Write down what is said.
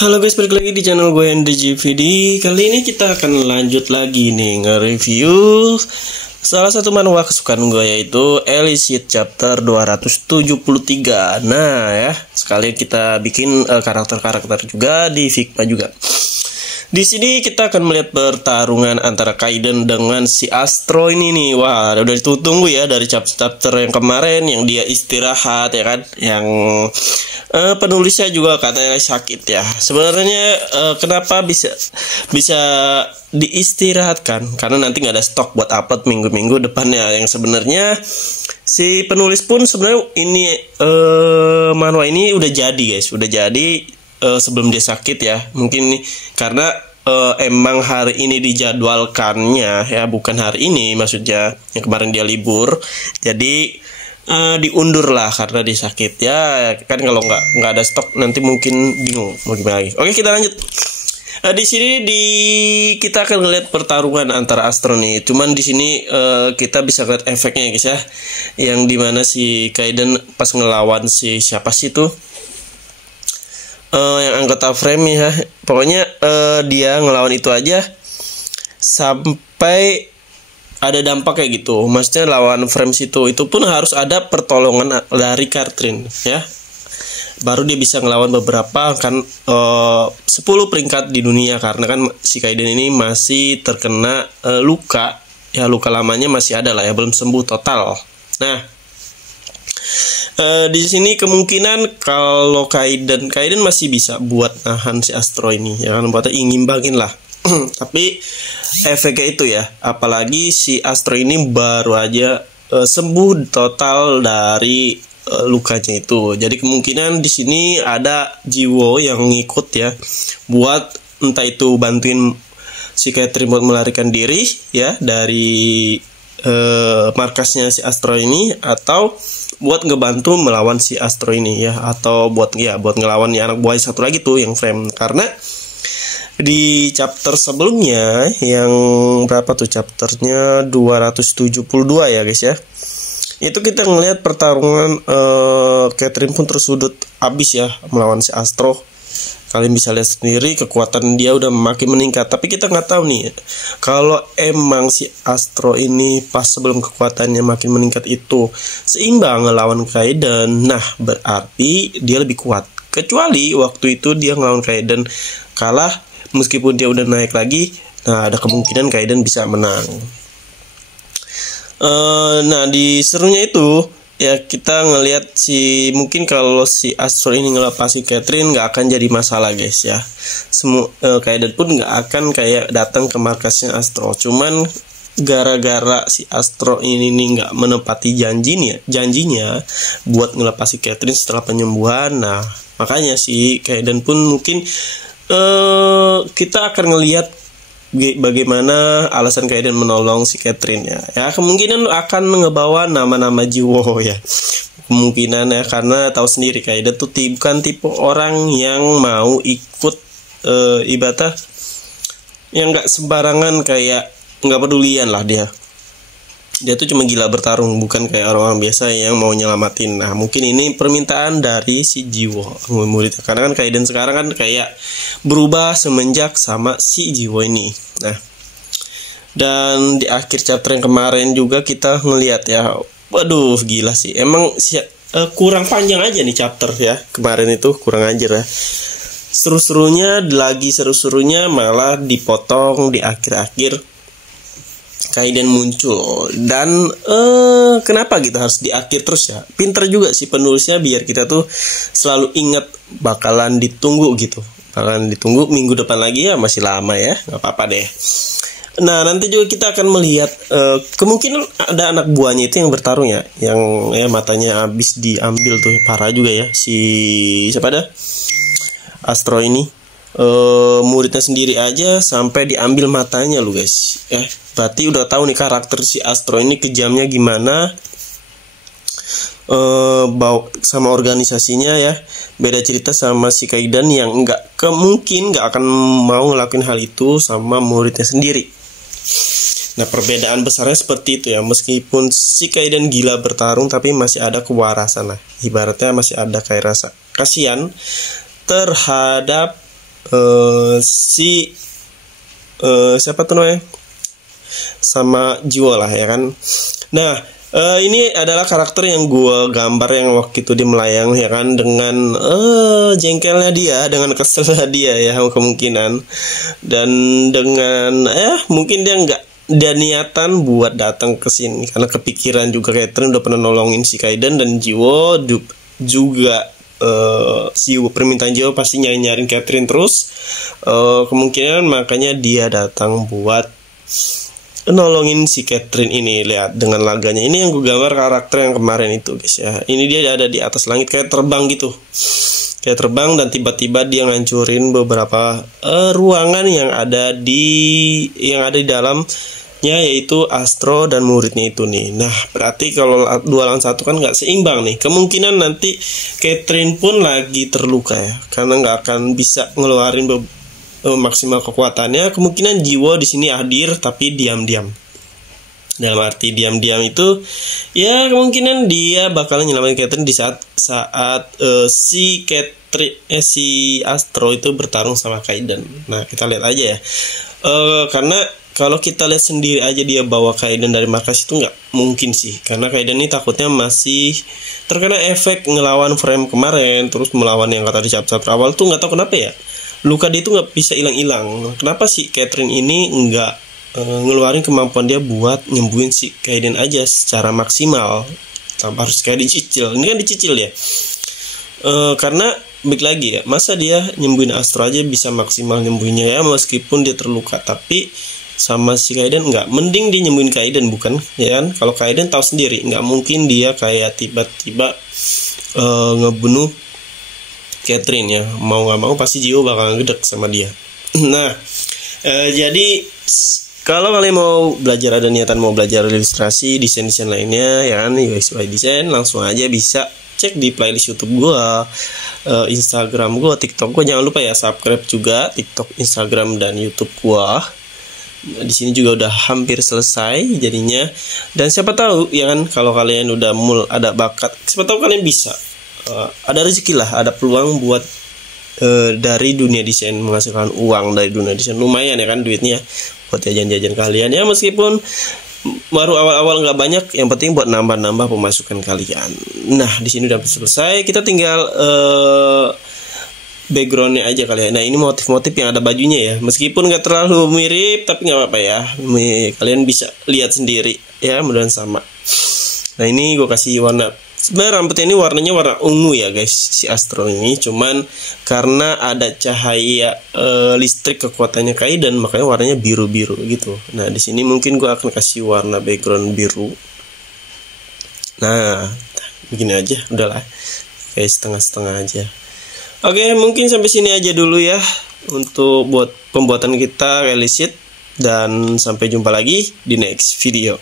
Halo guys, balik lagi di channel gue NDGVD. Kali ini kita akan lanjut lagi nih nge-review salah satu manhwa kesukaan gue, yaitu Elicit chapter 273. Nah ya, sekalian kita bikin karakter-karakter juga di Figma juga. Di sini kita akan melihat pertarungan antara Kaiden dengan si Astro ini nih. Wah, udah ditunggu ya dari chapter yang kemarin yang dia istirahat ya kan, yang penulisnya juga katanya sakit ya. Sebenarnya kenapa bisa diistirahatkan? Karena nanti nggak ada stok buat upload minggu-minggu depannya. Yang sebenarnya si penulis pun sebenarnya ini manhwa ini udah jadi guys, udah jadi sebelum dia sakit ya. Mungkin nih karena emang hari ini dijadwalkannya ya, bukan hari ini, maksudnya yang kemarin dia libur, jadi diundur lah karena dia sakit ya kan. Kalau nggak ada stok nanti mungkin bingung mau gimana lagi. Oke, kita lanjut. Di sini kita akan ngeliat pertarungan antara Astro nih. Cuman di sini kita bisa lihat efeknya guys ya, yang dimana si Kaiden pas ngelawan si siapa sih tuh, yang anggota frame ya. Pokoknya dia ngelawan itu aja sampai ada dampak kayak gitu. Maksudnya lawan frame itu pun harus ada pertolongan dari Katrin ya, baru dia bisa ngelawan beberapa kan 10 peringkat di dunia. Karena kan si Kaiden ini masih terkena luka ya, luka lamanya masih ada lah ya, belum sembuh total. Nah, di sini kemungkinan kalau Kaiden masih bisa buat nahan si Astro ini ya kan, buatnya ngimbangin lah. Tapi efeknya itu ya, apalagi si Astro ini baru aja sembuh total dari lukanya itu. Jadi kemungkinan di sini ada Jiwo yang ngikut ya, buat entah itu bantuin si Katrin buat melarikan diri ya dari markasnya si Astro ini, atau buat ngebantu melawan si Astro ini ya, atau buat ngelawan ya anak buah satu lagi tuh yang frame. Karena di chapter sebelumnya yang berapa tuh, chapternya 272 ya guys ya, itu kita ngelihat pertarungan Katrin pun tersudut abis ya melawan si Astro. Kalian bisa lihat sendiri kekuatan dia udah makin meningkat. Tapi kita nggak tahu nih, kalau emang si Astro ini pas sebelum kekuatannya makin meningkat itu seimbang ngelawan Kaiden, nah berarti dia lebih kuat. Kecuali waktu itu dia ngelawan Kaiden kalah, meskipun dia udah naik lagi, nah ada kemungkinan Kaiden bisa menang. Nah di serunya itu ya, kita ngelihat mungkin kalau si Astro ini ngelepasi Katrin nggak akan jadi masalah guys ya. Kaiden pun nggak akan kayak datang ke markasnya Astro. Cuman gara-gara si Astro ini nggak menepati janjinya buat ngelepasi Katrin setelah penyembuhan. Nah makanya si Kaiden pun mungkin kita akan ngelihat bagaimana alasan Kaiden menolong si Katrin ya. Kemungkinan akan ngebawa nama-nama Jiwo ya, kemungkinan ya, karena tahu sendiri Kaiden tuh bukan tipe orang yang mau ikut ibadah yang nggak sembarangan, kayak nggak pedulian lah dia tuh cuma gila bertarung, bukan kayak orang-orang biasa yang mau nyelamatin. Nah mungkin ini permintaan dari si Jiwo murid, karena kan Kaiden sekarang kan kayak berubah semenjak sama si Jiwo ini. Nah, dan di akhir chapter yang kemarin juga kita ngelihat ya, waduh gila sih, emang kurang panjang aja nih chapter ya, kemarin itu kurang ajar ya. Seru-serunya malah dipotong di akhir-akhir Kaiden muncul. Dan kenapa gitu harus di akhir terus ya? Pinter juga sih penulisnya biar kita tuh selalu ingat bakalan ditunggu gitu. Bakalan ditunggu minggu depan lagi ya, masih lama ya, nggak apa-apa deh. Nah nanti juga kita akan melihat kemungkinan ada anak buahnya itu yang bertarung ya, yang matanya habis diambil tuh, parah juga ya si siapa dah Astro ini. Muridnya sendiri aja sampai diambil matanya lu guys ya. Berarti udah tahu nih karakter si Astro ini kejamnya gimana, sama organisasinya ya. Beda cerita sama si Kaiden yang mungkin nggak akan mau ngelakuin hal itu sama muridnya sendiri. Nah perbedaan besarnya seperti itu ya. Meskipun si Kaiden gila bertarung, tapi masih ada kewarasan lah. Ibaratnya masih ada kayak rasa kasihan terhadap si siapa tuh namanya, sama Jiwo lah ya kan. Nah, ini adalah karakter yang gue gambar yang waktu itu di Melayang ya kan, dengan jengkelnya dia, dengan keselnya dia ya kemungkinan, dan dengan mungkin dia nggak ada niatan buat datang ke sini karena kepikiran juga Catherine udah pernah nolongin si Kaiden, dan Jiwo juga si permintaan Jiwo pasti nyariin Catherine terus, kemungkinan makanya dia datang buat nolongin si Catherine ini. Lihat dengan laganya ini yang gue gambar karakter yang kemarin itu guys ya. Ini dia ada di atas langit kayak terbang gitu, kayak terbang, dan tiba-tiba dia ngancurin beberapa ruangan yang ada di dalamnya, yaitu Astro dan muridnya itu nih. Nah berarti kalau 2 lawan 1 kan nggak seimbang nih, kemungkinan nanti Catherine pun lagi terluka ya, karena nggak akan bisa ngeluarin maksimal kekuatannya. Kemungkinan Jiwo di sini hadir tapi diam-diam. Dalam arti diam-diam itu ya kemungkinan dia bakal nyelamatin Catherine di saat si Astro itu bertarung sama Kaiden. Nah kita lihat aja ya, karena kalau kita lihat sendiri aja dia bawa Kaiden dari markas itu nggak mungkin sih, karena Kaiden ini takutnya masih terkena efek ngelawan frame kemarin, terus melawan yang kata di chapter awal tuh nggak tahu kenapa ya, luka dia itu nggak bisa hilang-hilang. Kenapa sih Catherine ini nggak ngeluarin kemampuan dia buat nyembuhin si Kaiden aja secara maksimal tanpa harus kayak dicicil? Ini kan dicicil ya, karena baik lagi ya, masa dia nyembuhin Astro aja bisa maksimal nyembuhinnya ya, meskipun dia terluka. Tapi sama si Kaiden nggak, mending dia nyembuhin Kaiden bukan ya kan? Kalau Kaiden tahu sendiri nggak mungkin dia kayak tiba-tiba ngebunuh Catherine ya, mau nggak mau pasti Jiwo bakal ngedek sama dia. Nah, jadi kalau kalian mau belajar, ada niatan mau belajar ilustrasi, desain-desain lainnya ya kan, UX UI design, langsung aja bisa cek di playlist YouTube gua, Instagram gua, TikTok gua. Jangan lupa ya subscribe juga TikTok, Instagram, dan YouTube gua. Di sini juga udah hampir selesai jadinya, dan siapa tahu ya kan, kalau kalian udah ada bakat, siapa tahu kalian bisa ada rezeki lah, ada peluang buat dari dunia desain, menghasilkan uang dari dunia desain. Lumayan ya kan duitnya buat jajan-jajan kalian ya, meskipun baru awal-awal nggak banyak, yang penting buat nambah-nambah pemasukan kalian. Nah di sini udah selesai, kita tinggal backgroundnya aja kalian. Nah ini motif-motif yang ada bajunya ya, meskipun nggak terlalu mirip tapi nggak apa-apa ya, kalian bisa lihat sendiri ya, mudah-mudahan sama. Nah ini gue kasih warna, sebenarnya rambutnya ini warnanya warna ungu ya guys, si Astro ini, cuman karena ada cahaya listrik kekuatannya Kaiden, makanya warnanya biru-biru gitu. Nah di sini mungkin gue akan kasih warna background biru. Nah begini aja, udahlah kayak setengah-setengah aja. Oke, mungkin sampai sini aja dulu ya untuk buat pembuatan kita realistic, dan sampai jumpa lagi di next video.